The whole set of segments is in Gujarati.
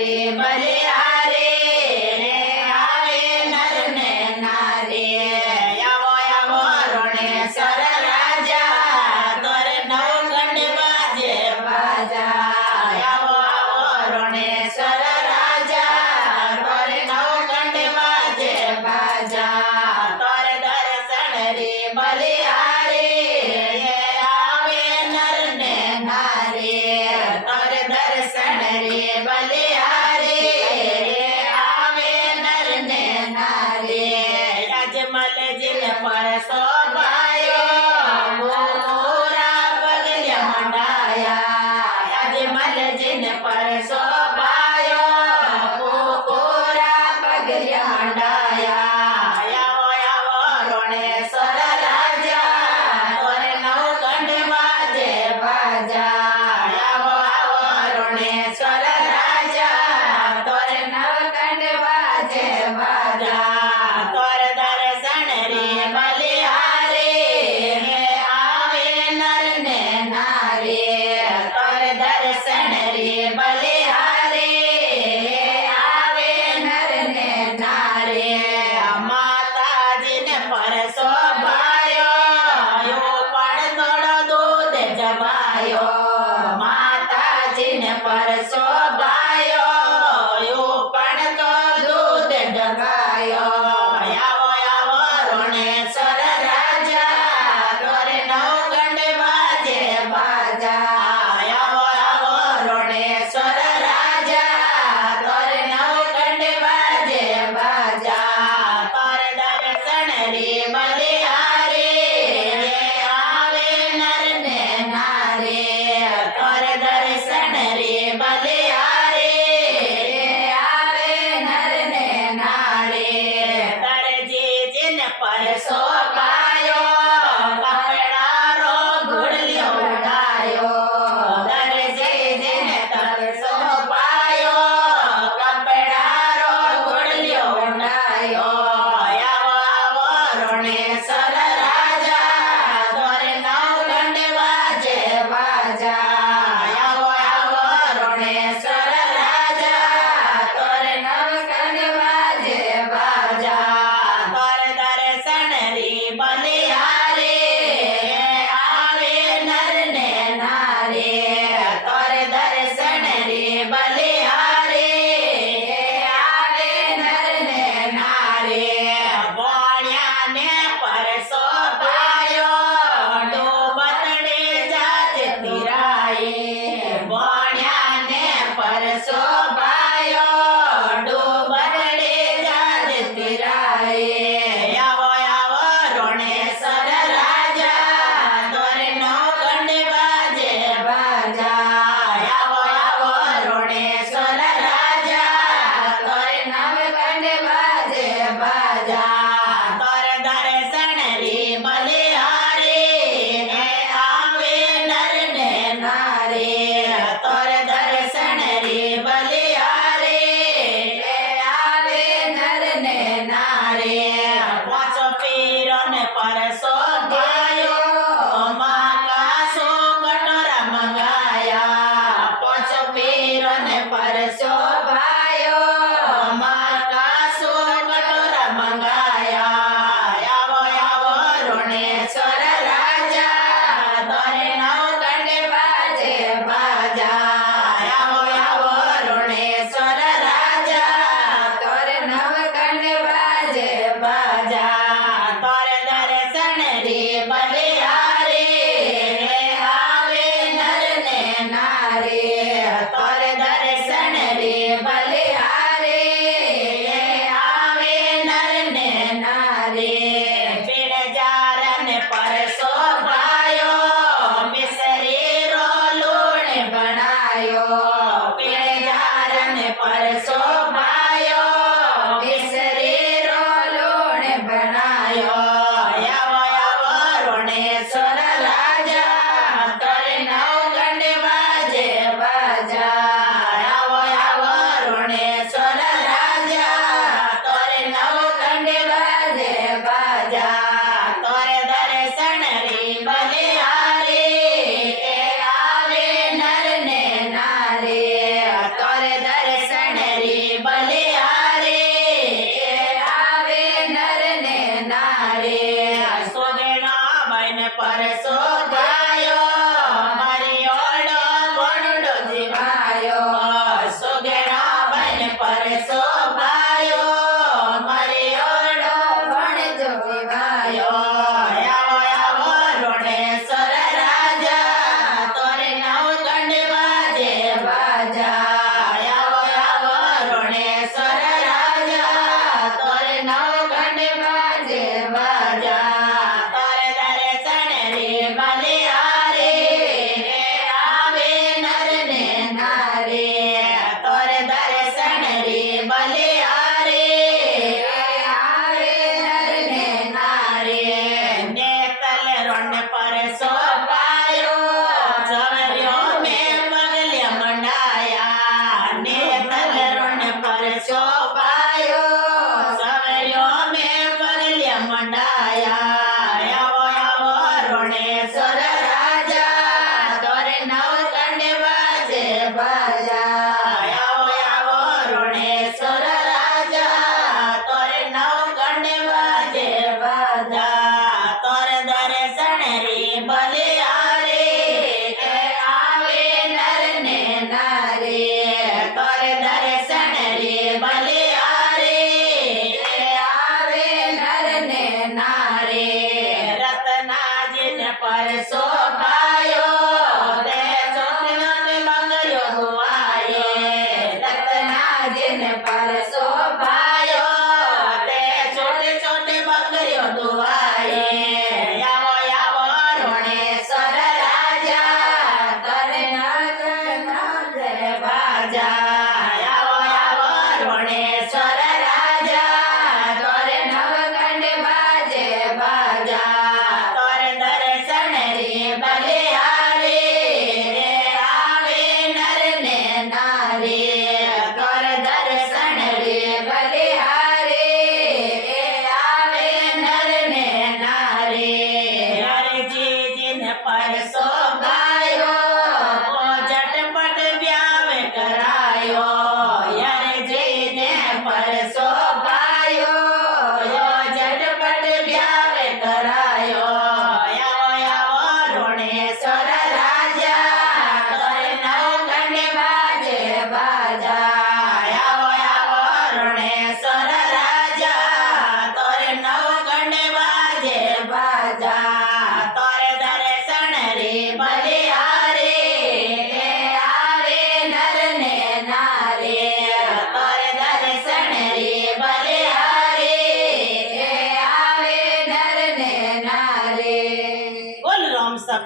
રે બલિહારે રે આવે નર ને નારે આવો આવો રણેશ્વર રાજા તોરે નવખંડ બાજે બાજા આવો આવો રણેશ્વર રાજા તોરે નવખંડ બાજે બાજા તોરે દર્શન રે બલિહારે આવે નર ને નારે તોરે દર્શન રે બલિહારે આવે નર ને નારે અજમલજીને પરસો ભાયો ગોરા પગલ્યા મંડાયા અજમલજીને પરસો ભાયો ગોરા પગલ્યા મંડાયા આવો આવો રણેશ્વર રાજા તોરે નવખંડ બાજે બાજા આવો આવો રણેશ્વર રાજા તોરે નવખંડ બાજે બાજા તોર દર્શન રે બલિહારે આવે નર ને નારે તોર દર્શન રે બલિહારે આવે નર ને નારે માતાજીને પરસો ભાયો પણ થોડો દૂધ જમાયો માતાજીને પરસો ભાયો પણ તો દૂધ જમાયો આવો આવો રણેશ્વર રાજા તોરે નવખંડ બાજે બાજા આવો આવો રણેશ્વર રાજા તોરે નવખંડ બાજે બાજા તોર દર્શન રે બલિહારે આવે નર ને નારે તોર દર્શન રે બલિહારે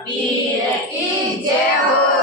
પીર કી જય હો